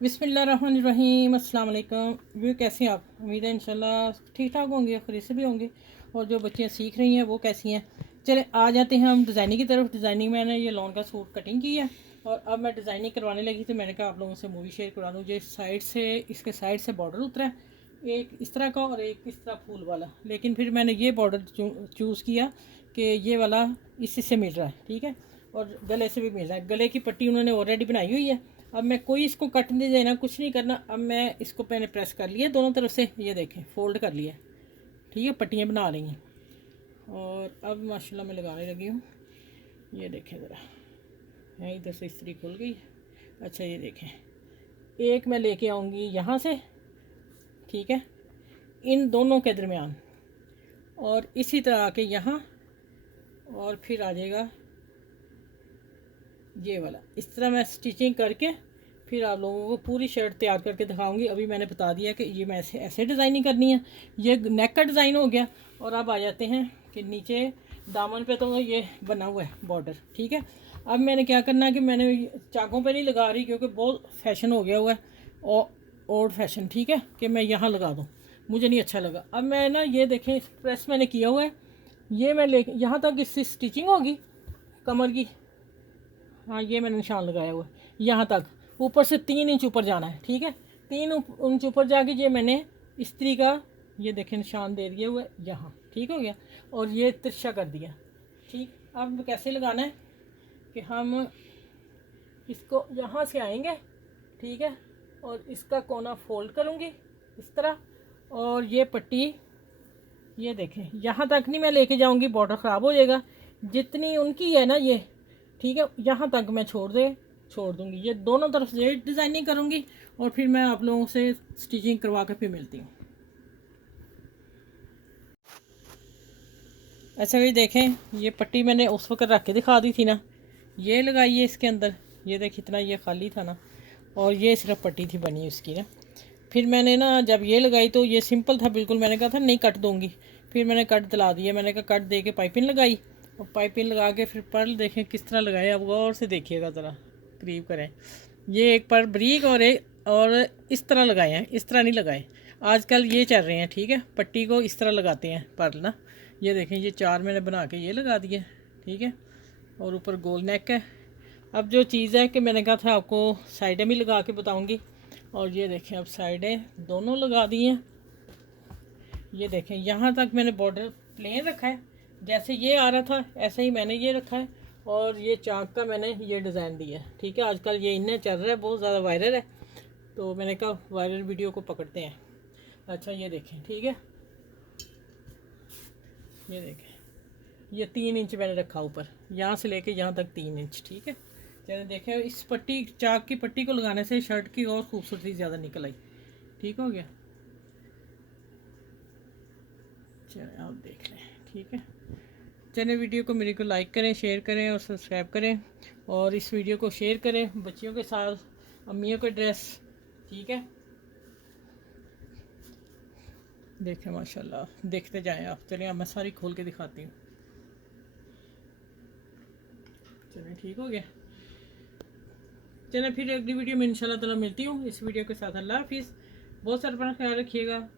बिस्मिल्लाहिर्रहमानिर्रहीम। अस्सलाम वालेकुम। व्यू कैसे हैं आप? उम्मीद है इंशाल्लाह ठीक ठाक होंगे, खरीद से भी होंगे। और जो बच्चियाँ सीख रही हैं वो कैसी हैं? चले आ जाते हैं हम डिज़ाइनिंग की तरफ। डिज़ाइनिंग मैंने ये लॉन का सूट कटिंग की है और अब मैं डिज़ाइनिंग करवाने लगी तो मैंने कहा आप लोगों से मूवी शेयर करा दूँ। ये साइड से, इसके साइड से बॉर्डर उतरा है, एक इस तरह का और एक इस तरह फूल वाला। लेकिन फिर मैंने ये बॉर्डर चूज़ किया कि ये वाला इसी से मिल रहा है, ठीक है, और गले से भी मिल रहा है। गले की पट्टी उन्होंने ऑलरेडी बनाई हुई है। अब मैं कोई इसको कट नहीं देना, कुछ नहीं करना। अब मैं इसको मैंने प्रेस कर लिया दोनों तरफ से, ये देखें फोल्ड कर लिया, ठीक है, पट्टियाँ बना रही हैं। और अब माशाल्लाह मैं लगाने लगी हूँ। ये देखें ज़रा, है इधर से इस्त्री खुल गई। अच्छा ये देखें, एक मैं लेके आऊँगी यहाँ से, ठीक है, इन दोनों के दरमियान, और इसी तरह आके यहाँ, और फिर आ जाएगा ये वाला। इस तरह मैं स्टिचिंग करके फिर आप लोगों को पूरी शर्ट तैयार करके दिखाऊंगी। अभी मैंने बता दिया कि ये मैं ऐसे ऐसे डिज़ाइनिंग करनी है। ये नेक का डिज़ाइन हो गया। और अब आ जाते हैं कि नीचे दामन पे तो ये बना हुआ है बॉर्डर, ठीक है। अब मैंने क्या करना है कि मैंने चाकों पे नहीं लगा रही क्योंकि बहुत फैशन हो गया हुआ है और ओल्ड फैशन, ठीक है, कि मैं यहाँ लगा दूँ, मुझे नहीं अच्छा लगा। अब मैं ना ये देखें प्रेस मैंने किया हुआ है, ये मैं ले यहाँ तक इससे स्टिचिंग होगी कमर की। हाँ ये मैंने निशान लगाया हुआ है यहाँ तक, ऊपर से 3 इंच ऊपर जाना है, ठीक है। 3 इंच ऊपर जाके ये मैंने इस्त्री का ये देखें निशान दे दिया हुआ है यहाँ, ठीक हो गया। और ये तिरछा कर दिया, ठीक। अब कैसे लगाना है कि हम इसको यहाँ से आएंगे, ठीक है, और इसका कोना फोल्ड करूँगी इस तरह। और ये पट्टी ये देखें यहाँ तक नहीं मैं लेके जाऊँगी, बॉर्डर ख़राब हो जाएगा। जितनी उनकी है ना ये, ठीक है, यहाँ तक मैं छोड़ दूँगी। ये दोनों तरफ से डिज़ाइनिंग करूँगी और फिर मैं आप लोगों से स्टिचिंग करवा कर फिर मिलती हूँ। अच्छा भाई देखें, ये पट्टी मैंने उस वक्त रख के दिखा दी थी ना, ये लगाई है इसके अंदर। ये देख इतना ये खाली था ना, और ये सिर्फ पट्टी थी बनी उसकी ना। फिर मैंने ना जब ये लगाई तो ये सिंपल था बिल्कुल, मैंने कहा था नहीं कट दूँगी। फिर मैंने कट दिला दिया, मैंने कहा कट दे के पाइपिंग लगाई, और पाइपिंग लगा के फिर पर्ल देखें किस तरह लगाए। अब गौर से देखिएगा ज़रा, करीब करें। ये एक पर ब्रीक और इस तरह लगाए हैं, इस तरह नहीं लगाए। आजकल ये चल रहे हैं, ठीक है, पट्टी को इस तरह लगाते हैं पर्ल ना। ये देखें ये 4 मैंने बना के ये लगा दिए, ठीक है, और ऊपर गोल नेक है। अब जो चीज़ है कि मैंने कहा था आपको साइडें भी लगा के बताऊंगी, और ये देखें अब साइडें दोनों लगा दी हैं। ये देखें यहाँ तक मैंने बॉर्डर प्लेन रखा है, जैसे ये आ रहा था ऐसे ही मैंने ये रखा है। और ये चाक का मैंने ये डिज़ाइन दिया है, ठीक है। आजकल ये इन्हें चल रहा है, बहुत ज़्यादा वायरल है, तो मैंने कहा वायरल वीडियो को पकड़ते हैं। अच्छा ये देखें, ठीक है, ये देखें ये 3 इंच मैंने रखा ऊपर, यहाँ से लेके यहाँ तक 3 इंच, ठीक है। चलिए देखें, इस पट्टी चाक की पट्टी को लगाने से शर्ट की और खूबसूरती ज़्यादा निकल आई, ठीक हो गया। चलिए आप देख लें, ठीक है। चलिए वीडियो को मेरे को लाइक करें, शेयर करें और सब्सक्राइब करें, और इस वीडियो को शेयर करें बच्चियों के साथ, अम्मियों के ड्रेस, ठीक है। देखें माशाल्लाह, देखते जाएं आप। चलिए अब मैं सारी खोल के दिखाती हूँ। चलिए ठीक हो गया। चलिए फिर अगली वीडियो में इंशाल्लाह ताला मिलती हूँ। इस वीडियो के साथ अल्लाह हाफिज़। बहुत सारा अपना ख्याल रखिएगा।